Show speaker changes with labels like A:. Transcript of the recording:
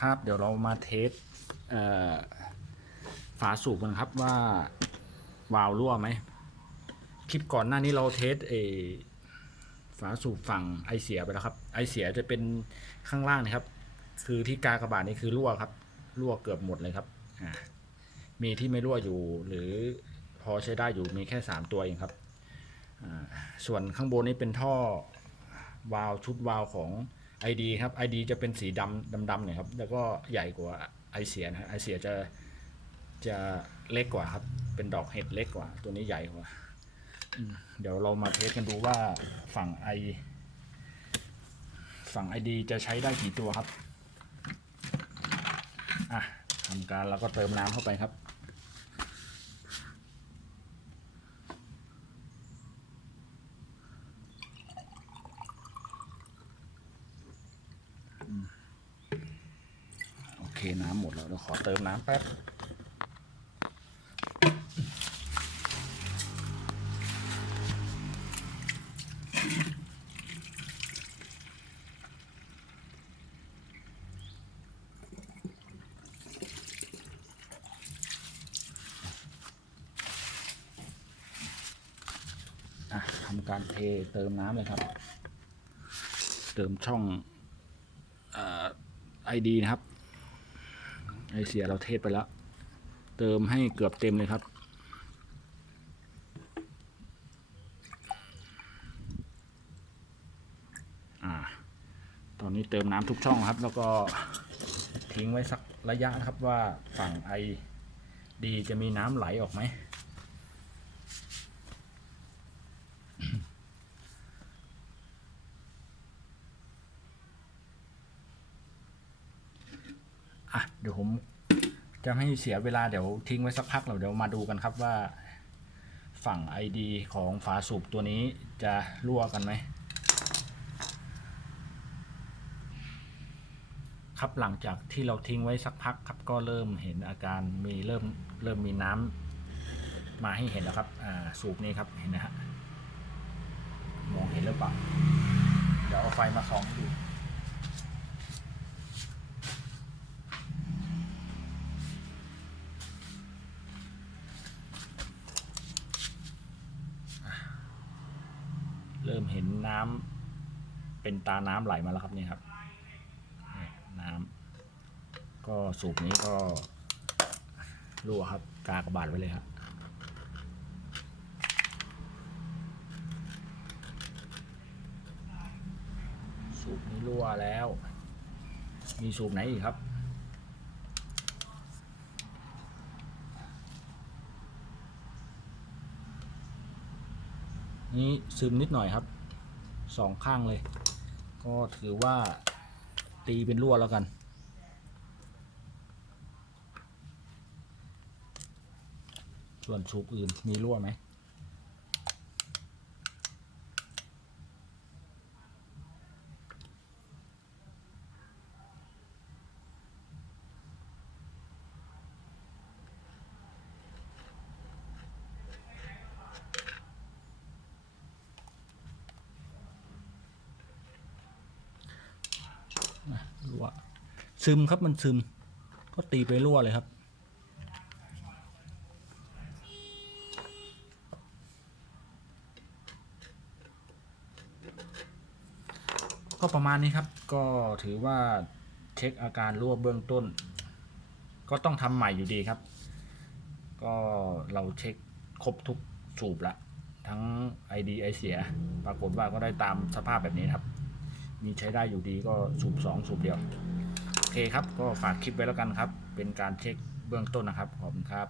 A: ครับ เดี๋ยวเรามาเทสเฝาสูบกันครับว่าวาล์วรั่วไหม คลิปก่อนหน้านี้เราเทสเอฝาสูบฝั่งไอเสียไปแล้วครับ ไอเสียจะเป็นข้างล่างนะครับ คือที่กากระบาดนี่คือรั่วครับ รั่วเกือบหมดเลยครับ มีที่ไม่รั่วอยู่ หรือพอใช้ได้อยู่มีแค่ 3 ตัวเองครับ ส่วนข้างบนนี้เป็นท่อวาล์วชุดวาล์วของ ID ครับ ID จะเป็นสีดำดำๆหน่อยครับ แล้วก็ใหญ่กว่าไอเสียนะไอเสียจะจะเล็กกว่าครับ เป็นดอกเห็ดเล็กกว่า ตัวนี้ใหญ่กว่าเดี๋ยวเรามาเทสกันดูว่าฝั่ง I ฝั่ง ID จะใช้ได้กี่ตัวครับ อะทำการแล้วก็เติมน้ำเข้าไปครับ โอเคน้ำหมดแล้วเราขอเติมน้ำแป๊บอะทำการเทเติมน้ำเลยครับ เติมช่อง ไอดีนะครับ ไอเสียเราเทสไปแล้ว เติมให้เกือบเต็มเลยครับ อ่า ตอนนี้เติมน้ำทุกช่องครับ แล้วก็ทิ้งไว้สักระยะนะครับว่าฝั่งไอดีจะมีน้ำไหลออกไหม ดี๋ยวผมจะไม่เสียเวลาเดี๋ยวทิ้งไว้สักพักเราเดี๋ยวมาดูกันครับว่า ฝั่ง ID ของฝาสูบตัวนี้จะรั่วกันไหมครับหลังจากที่เราทิ้งไว้สักพักครับก็เริ่มเห็นอาการมีเริ่มเริ่มมีน้ำมาให้เห็นแล้วครับสูบนี้ครับเห็นนะฮะมองเห็นหรือเปล่าเดี๋ยวเอาไฟมาส่องดู เห็นน้ำเป็นตาน้ำไหลมาแล้วครับนี่ครับนี่ยน้ำก็สูบนี้ก็รั่วครับ กากระบาดไว้เลยครับสูบนี้รั่วแล้ว มีสูบไหนอีกครับนี่ซึมนิดหน่อยครับ สองข้างเลย ก็ถือว่าตีเป็นรั่วแล้วกัน ส่วนชุบอื่นมีรั่วไหม รั่ว ซึมครับมันซึม ก็ตีไปรั่วเลยครับ ก็ประมาณนี้ครับ ก็ถือว่าเช็คอาการรั่วเบื้องต้น ก็ต้องทำใหม่อยู่ดีครับ ก็เราเช็คครบทุกสูบละทั้ง ID ไอเสีย ปรากฏว่าก็ได้ตามสภาพแบบนี้ครับ มีใช้ได้อยู่ดีก็สูบสองสูบเดียว เคครับ ก็ฝากคลิปไว้แล้วกันครับ เป็นการเช็คเบื้องต้นนะครับ ขอบคุณครับ